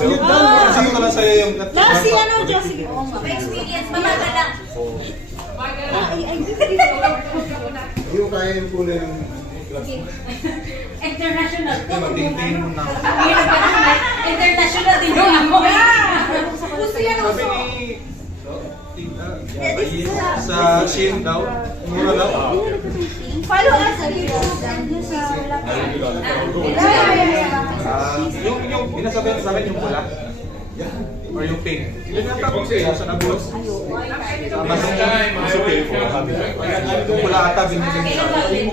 Kasi ko lang sa'yo yung... Si ano, Josie? Experience, mamata lang. Hindi ko kaya yung kulay ng... International. Tingin mo na. International din yung ako. Sabi ni... Sa Shein daw, mura daw. Follow us sa YouTube. Yung binasabihan sa akin yung pula. Or yung pink. Yun yung tapos siya sa nabos. Mas okay po. Yung pula ata binigyan sa akin.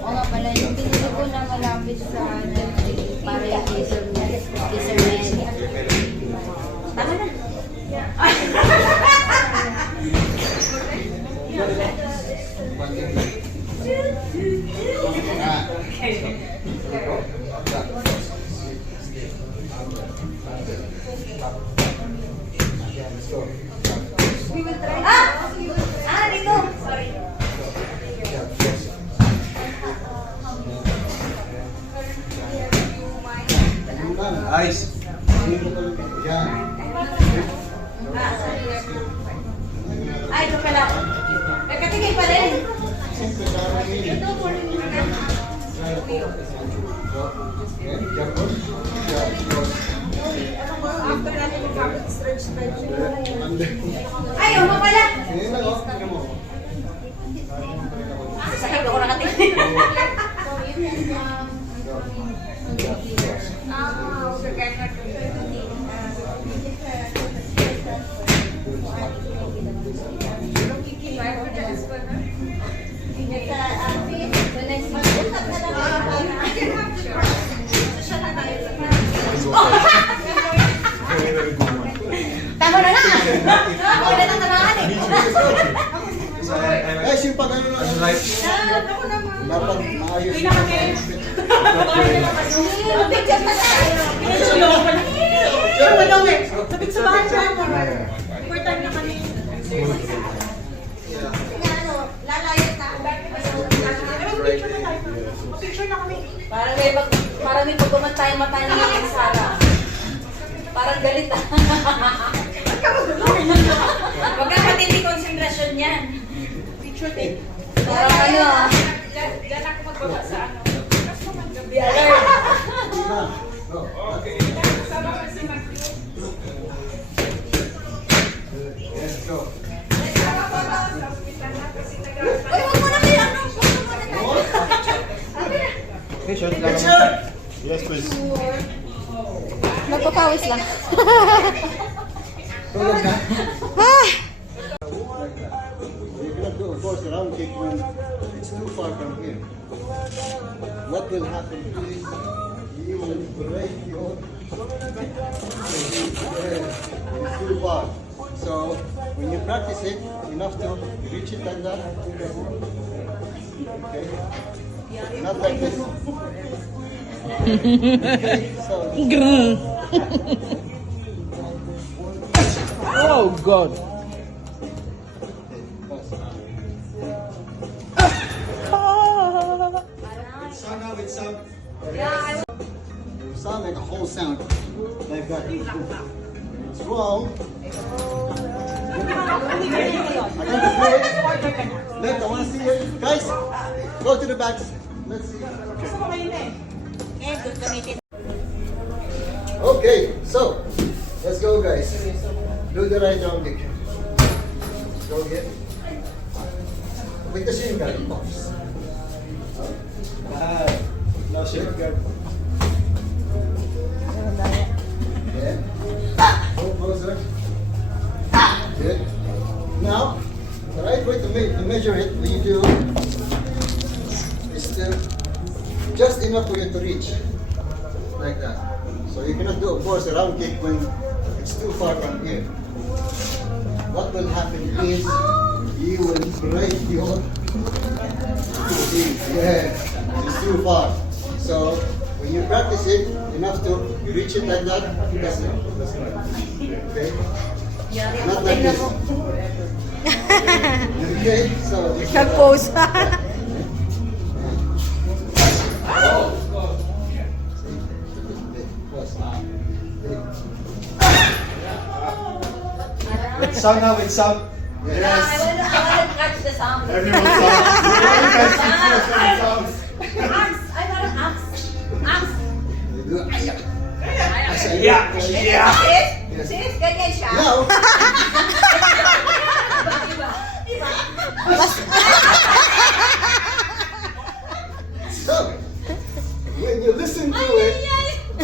Oo nga pala, yung pinili ko na malapit sa para yung laser man. Tama na. Dito. Sorry. Ayos. Yan. Ay, ito pala. Nagkatingin pa rin. Simple sa akin. Ito, for After natin mag-habit, stretch. Ay, uma pala. Ngayon lang, oh. Tingnan mo. Sakit ako nakatingin. Tama na na! Ako na lang tanahan eh. Guys, yung pag ano lang, dapat maayos yung Pero wala eh. Sabit sa bahay na ako. Important na kami. Lalayas na. Picture na tayo. Picture na kami. Parang may pagkumantay mata ni Sarah. Parang galit ah. Huwag kang matindi konsentrasyon yan. Picture tape. Parang ano ah. Diyan ako magbaba sa ano. Be alert. Let's go. Uy, huwag mo na kayo. Okay, short lang. Picture! Yes, please. Nagpapawis lang. Tulog na. You cannot do, of course, the round kick when it's too far from here. What will happen is you will break your... It's too far. So, when you practice it, enough to reach it like that. Okay? Not like this. Okay, so... Oh God! You sound like a whole sound like that. It's wrong. Let, I want to see it. Guys, go to the back. Let's see. Okay, so let's go, guys. Do the right round kick. Go again. Wait, kasi yung galing box. Now shift guard. Good. Go closer. Good. Now, the right way to measure it when you do is to just enough for you to reach. Like that. So you cannot do, of course, a round kick when it's too far from here. What will happen is you will break your... Yeah, it's too far. So when you practice it, enough to reach it like that. That's it. Okay? Not like this. Okay, so this Nag-pose. With sound now, with sound. I want to catch the sound. Everyone sounds. Axe. I want an axe. Axe. You do ayak. Yeah, yeah. Yes. Sis, ganyan siya. Now, Diba? so when you listen to it,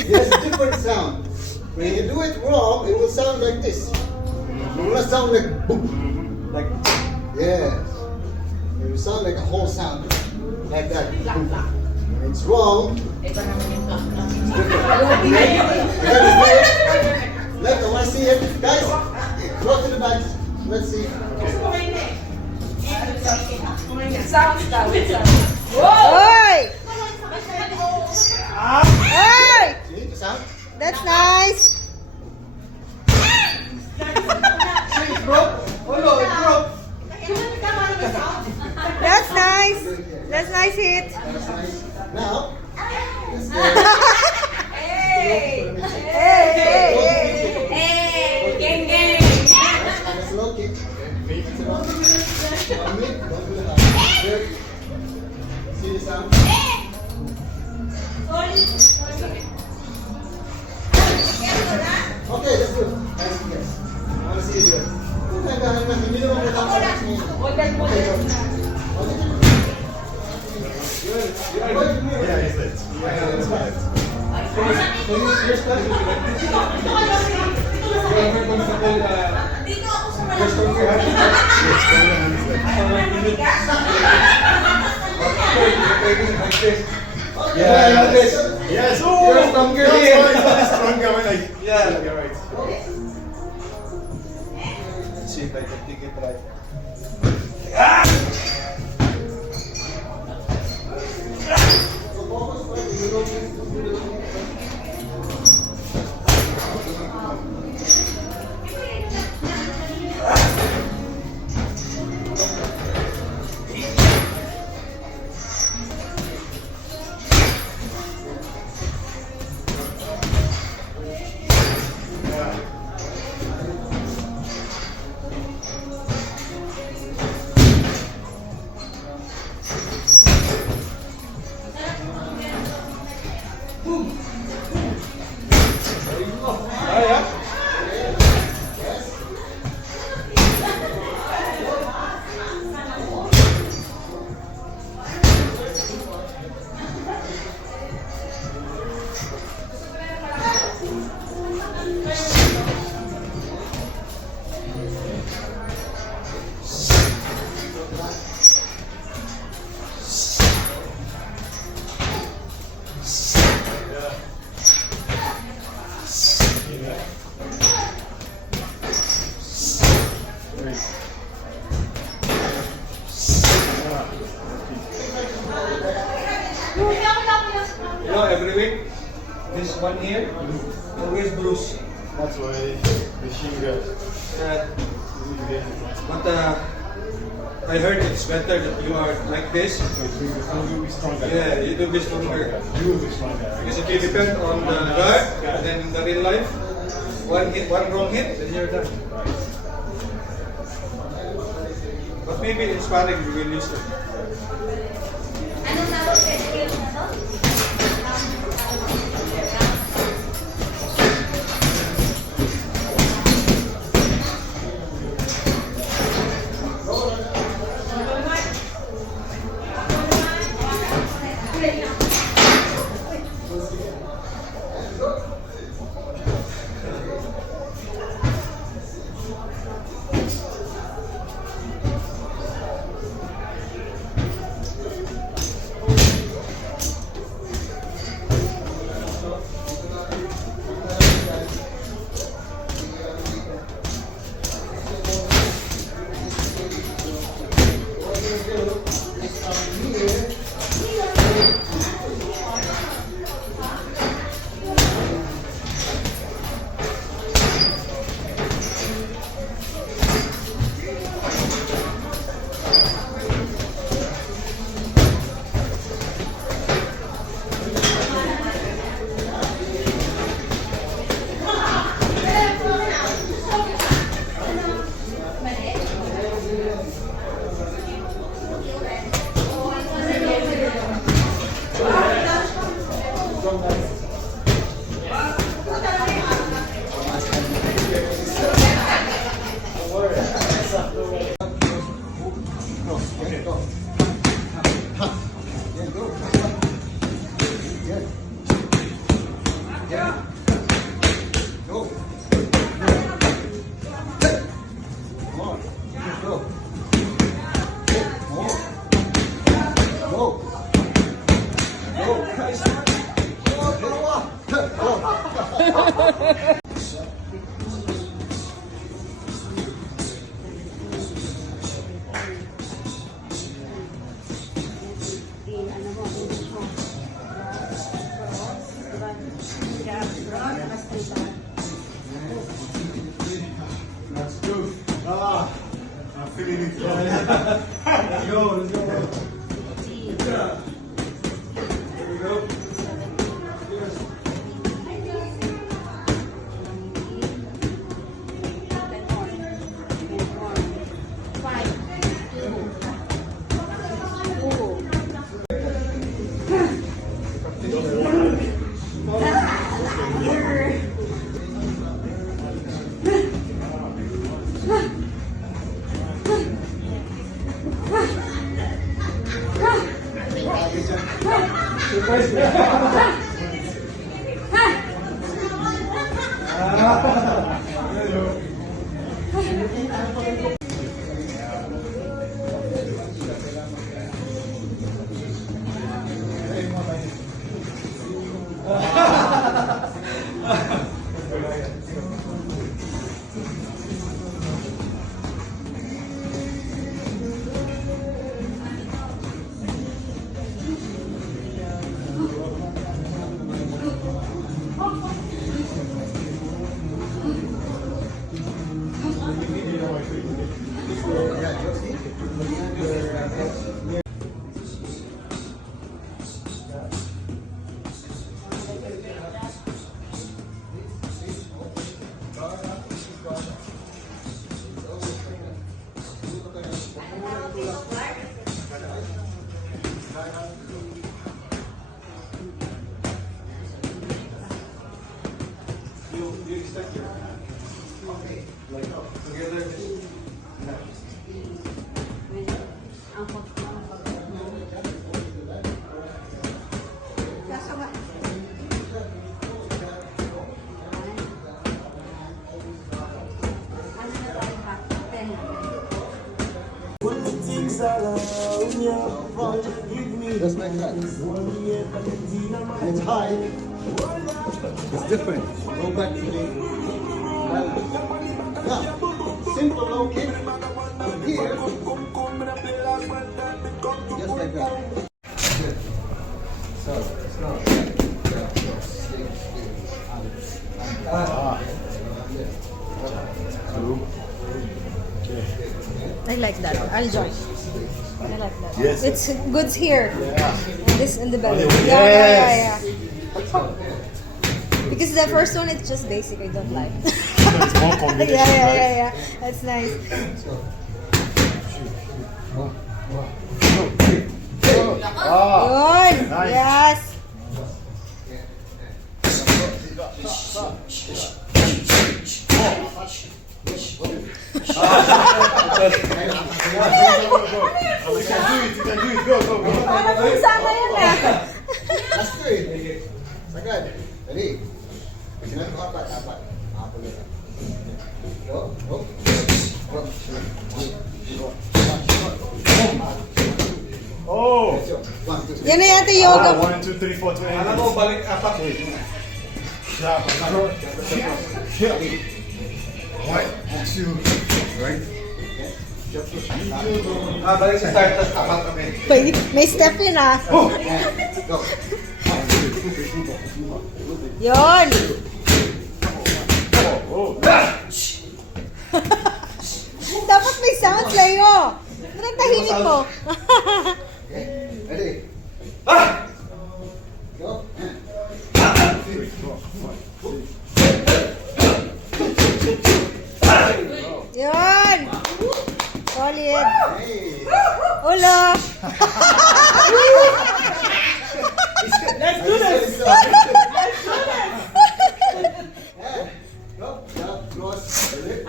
there's a different sound. When you do it wrong, it will sound like this. It will not sound like boom. Like, Yes. It will sound like a whole sound. Like that. Boom. When it's wrong, Ito naman yung plak. you gotta do it. Look, I want to see it. Guys, go to the back. Let's see. It sounds daw. It sounds. Oy! Oy! You need the sound? That's nice. it broke. Oh no, it broke. That's nice. That's nice hit. That's nice. Now, let's go. Hey! Hey, hey, hey. Hey! Gang, gang! Let's low kick. It's about mid. Don't do the high. Good. See the sound? Okay, let's do it. Nice guess. I want to see you do it. Hindi naman ko lang sa next minute. Okay, go. Yeah, he's lit. Yeah, it's lit. Can you first class? You ever comfortable, first time you have like this. Yeah, like this. Yes. You're stronger That's here. why it's really stronger when I. Yeah. You're right. Let's see if I can take it right. You know, every week, this one here, always bruise. That's why the shin guys. But I heard it's better that you are like this. You'll be stronger. Yeah, you do be stronger. You will be stronger. Because if you depend on the guard, and then in the real life, one hit, one wrong hit, then you're done. But maybe in sparring, we will use it. Ano na to? Skills na to? minutes. Let's go, let's go. Yeah. Here we go. Cheers. You extend your like together. Just like that. And it's high. It's different. Go back to the now. Simple low kick. And here. Just like that. Good. So let's go. I like that. I'll join. I like that. Yes. It's goods here. Yeah. And this in the belly. Yes. Yeah. Because the first one it's just basic. I don't like. It's more combination, yeah. That's nice. Ah, Good. nice. Yes. you can do it, go, go, go. Parang kung sana yun eh. Let's do it. Sagad. Ready? Sinan ko apat. Apat ulit. Go. Go. Go. Oh! One, two, three. Yan na yata yoga. 1, 2, 3, 4, 20. Alam mo, balik apat. Yeah. 1, 2, right? Balik sa start, tas apat kami. May step yun ah. Go. Yun. Oh, Dapat may sounds layo. Parang tahimik mo. Okay. Ready? Go. Yun. Solid. Hey. Ulo. Let's do this. Go. Jump, cross. Ready?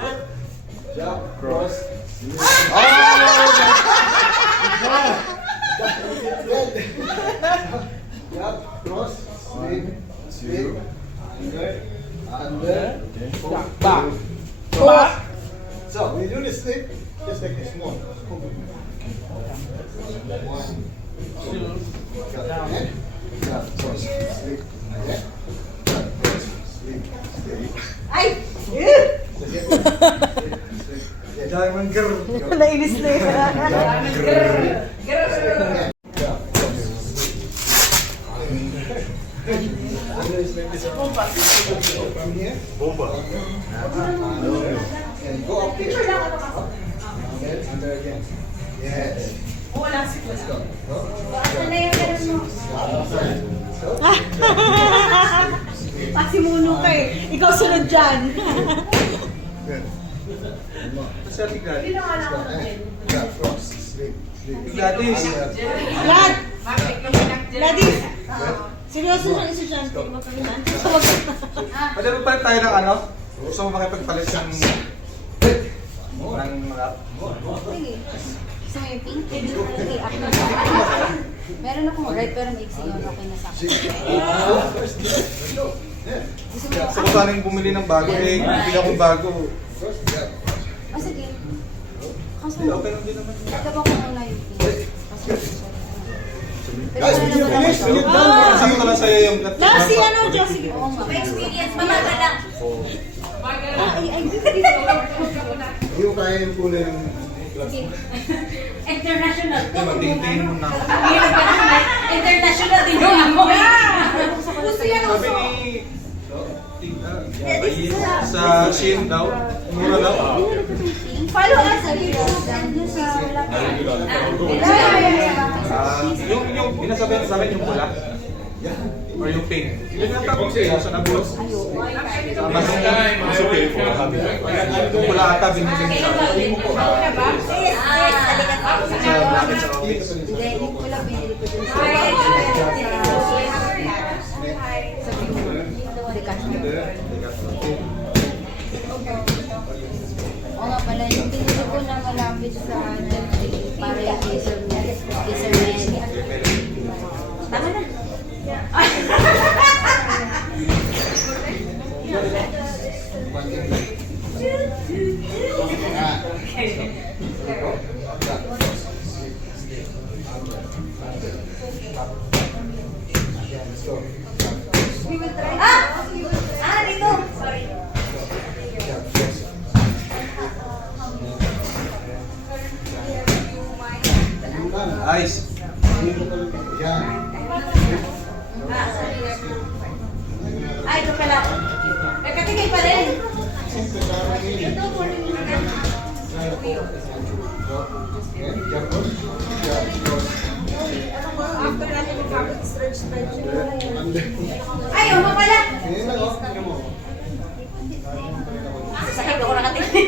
Jump, cross. Jump, cross, swing, swing, under, back. So when you do this thing, just like this one. One, two, jump, and jump, cross, swing, and jump, cross, swing, swing. Ay! Diamond girl. Nainis na yun. From here, bomba. and go up here. Up, and then under There again. Yes. Oh, wala si Let's go. Go. Ano na yung ganun mo? Go. Pasimuno ka eh. Ikaw sunod dyan. Good. Kasi tignan. Hindi na nga Let's go. naman. Yeah, cross. Sleep. Sleep. Gladys. Lad! Gladys! Seryoso siya estudyante. Magkakilaan. Pwede mo palit tayo ng ano? Gusto mo makipagpalit ng rap? Sige. Gusto mo yung pink? Sige, up na. Meron akong red pero mixing yun. Okay na sa akin. Gusto mo Sa kung paano bumili ng bago eh, bili akong bago. Ah, sige. Kaso, Okay lang din naman. nagkaba ko muna yung pink. Kasi, Guys, when you finish, when you're done, Sabi ko lang sa'yo yung Lad, si ano, Diyos. Sige. oo nga. Experience, mamaga lang. hindi mo kaya yung puno yung International. Tingin mo na. International din yung amo. Gusto yan ang Sabi ni sa Shein daw, mura daw. Follow us. Yung binasabihan sa akin yung pula. Or yung pink. Yun nga tapos sa nabos. It's okay for a hobby. Yung pula ata binili sa akin. Hindi, yung pula binili ko dun sa Oo nga pala, yung binili ko na malapit sa para yung laser man. Tama na. Dito. Sorry. Ice. Yan. Ay, ito pala. Nagkatigay pa rin. Ay, uma pala. Sakit ako nakatigay.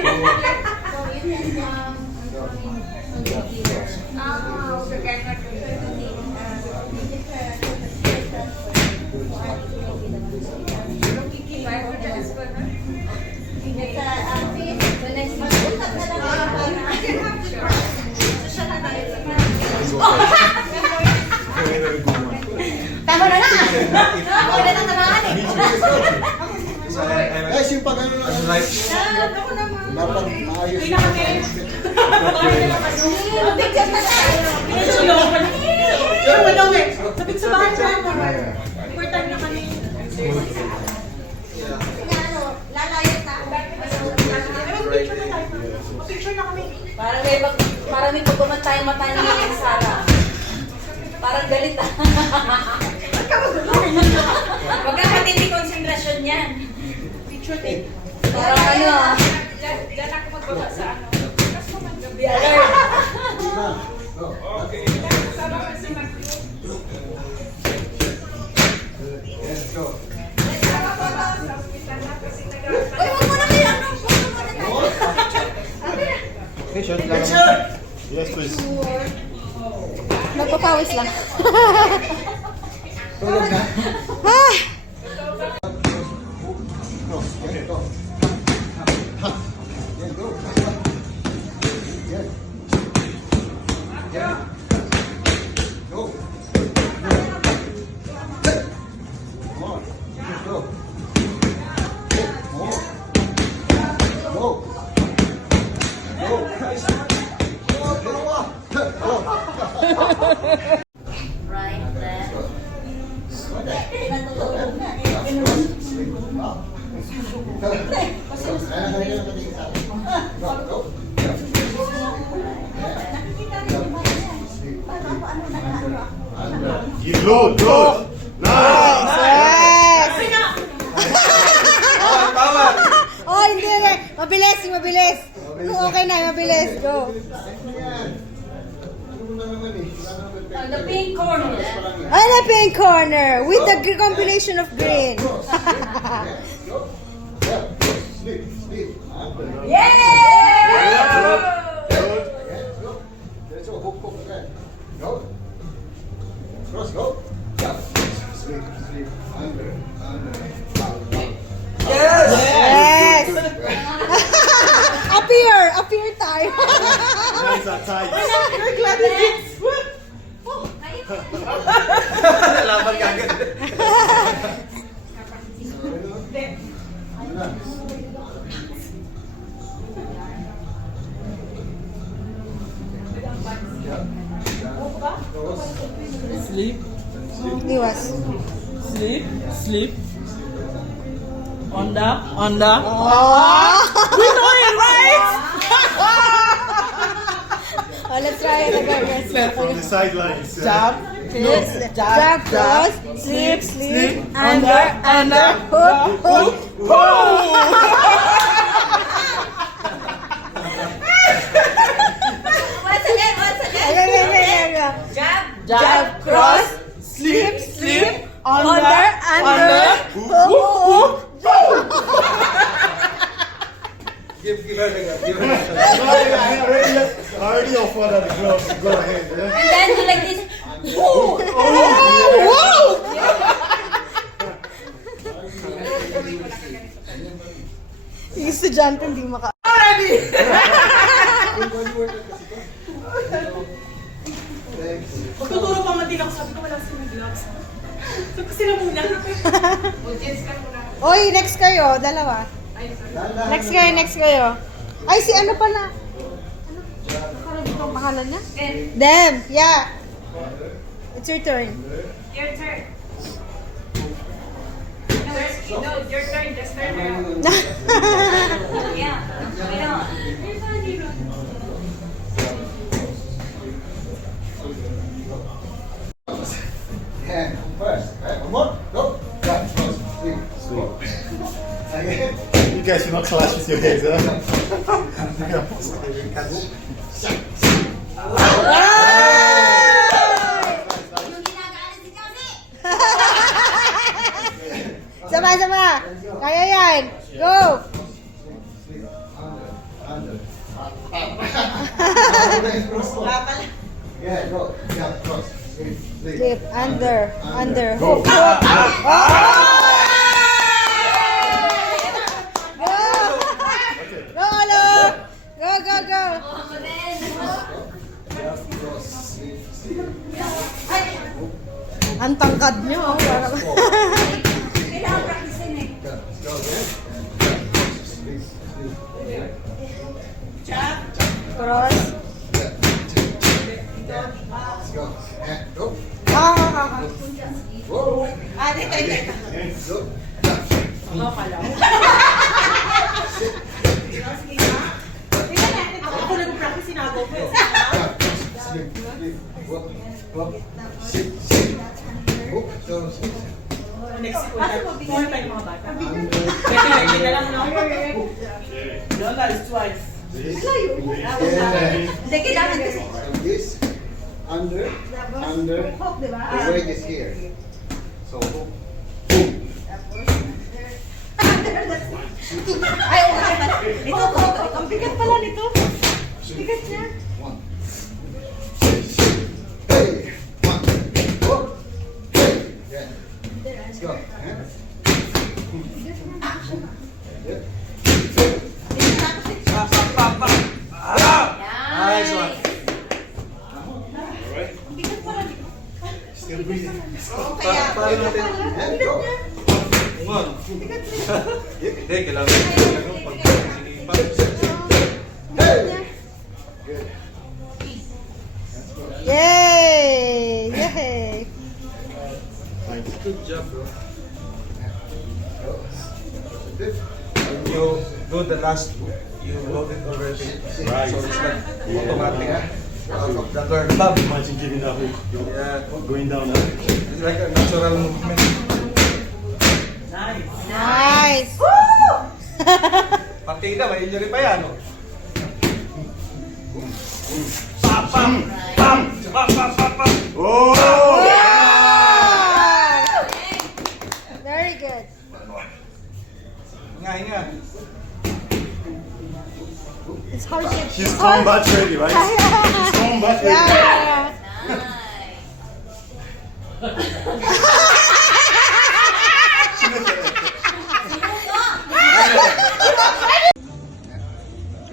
Tama na na. Okay na tamaan eh. Guys, yung pag ano lang, Right. dapat maayos. Pero wala eh. Sabit sa bahay dyan. Important na kami. Lalayas na. Pero picture na tayo. Picture na kami. Parang may pagmamantay mata ni Sarah. Parang galit ah. Huwag kang matindi konsentrasyon yan. Picture tape. Parang ano ah. Diyan ako magbaba sa ano. Be alert. Sama ko si Matthew. Let's go. Sama ko sa hospital na kasi nag-aaral. Uy, huwag mo na kayo. Ano? Okay, short lang. Yes, please. Nagpapawis lang. Tulog na. Cross. Yan, go. Ha. Yan, go. Yan. Yan. Go. Hey. More. Go. More. Go. Go. Right, left. Good, good. Nice. Tama! Oh, hindi rin. Mabilis, mabilis. Kung okay na, mabilis. Go. Yan. Ano na naman eh. Wala naman On the pink corner. On the pink corner with the combination of green. Go. Yeah, sleep, sleep. Yay! Good. Again, go. There's a hook again. Go. Cross, go. Yeah. Sleep, sleep. Under, under. Yes! Appear tayo. Nice and tight. You're glad that it's... Laban ka agad. Ano na? Yeah. Cross. Sleep, Iwas. sleep, sleep. On the... Oh! We know it, right? Oh, let's try it again. From the sidelines. Jab, Yes. jab, Jab, cross, sleep, sleep, under, hook, hook. Once again, once again. Okay. Jab, jab, cross, sleep, sleep, under, hook, hook. Give her the give her the I already offered her the gloves. Go ahead. Yeah? and then do like this. Yung estudyante hindi maka... Thanks. Magtuturo pa man din ako. Sabi ko wala silang gloves. Sabi ko sila muna. Oy, next kayo. Dalawa. Dahan-dahan. Next kayo. Ay, si ano pala? Ano? Nakaragit ang pangalan niya? Dem. Yeah. It's your turn. Your turn. No, your turn. Just turn around. Yeah. Wait on. Hand first. Right? One more. Go. Yeah, cross. Sleep. Sleep. Again. You guys should not clash with your heads, huh? Sama. Kaya yan. Go. Sleep. Under. Under. Cross. Yeah, go. Yeah, cross. Sleep. Sleep. Sleep. Under. Go. Hook, hook. Oh! Go. Go, Olo. Go. Oh, then. Yeah, cross. Sleep. Sleep. Ang tangkad niyo. Oh. Kailangan practicein eh. Go. Go again. Sleep. Sleep. Cross. Yeah. Let's go. And go. Ah. Whoa. Dito. Go. Ano pala? Ako nag-practice sinago ko. Sleep. Sleep. Whoop. Whoop. Sit. Sit. Whoop. Go. Sleep. Next ko na. More tayo mga bata. Under. Pwede na lang, no? Lola is twice. This. Ah, Yeah. Hindi, kailangan kasi. And this. Under. Under. The weight is here. So hook. Ay, okay ba? Ito, ang bigat pala nito. Bigat niya. One. Hey. One. Whoop. Hey. Yeah. Let's go. Yeah. Yeah. Nice one. Still breathing. Paano natin? And go. Umar. Hindi, kailangan yung pag-sinipan. Hey. Good. Yay! Thanks. Good job, bro. Go. Good. When you do the last, you load it already. Right. So it's like automatic. Out of the turn. Love. Imagine giving that hook. Yeah. Going down. Huh? It's like a natural movement. Nice. Nice! Partida, may injury pa yan. Oh. Oh! Very good. Hinga. It's hard to... She's combat ready, right? She's combat ready. Yeah.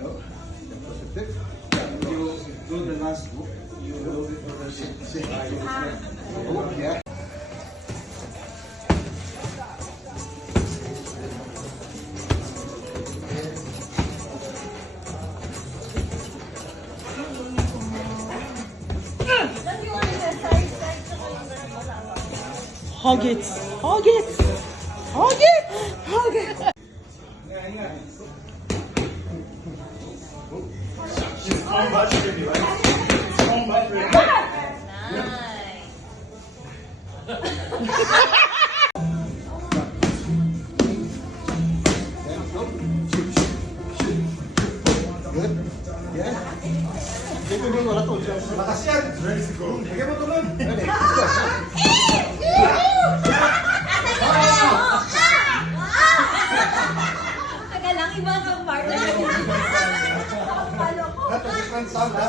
Go. You do the last move. You sit. Yeah. Hug it. Hug it. Hug it. Hug it. Hinga. She's combat ready, right? She's combat ready. Nice. Then go. Shoot. Good. Yeah. Dito mo wala to. Lakas yan. Ready to go. Lagyan mo tulon. Ready. Go. Taga lang, iba kang partner. That's a different sound, ha?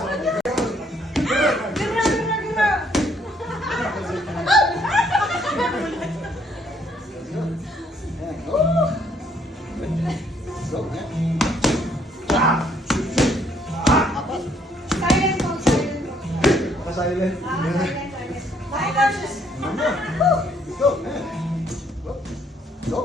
Yeah, go. Go. Yeah. Apat. Silent mo, silent mo. Silent. Go. Yeah. Go. Go.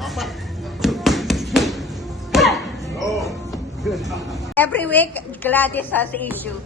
Apat. Every week, Gladys has issue.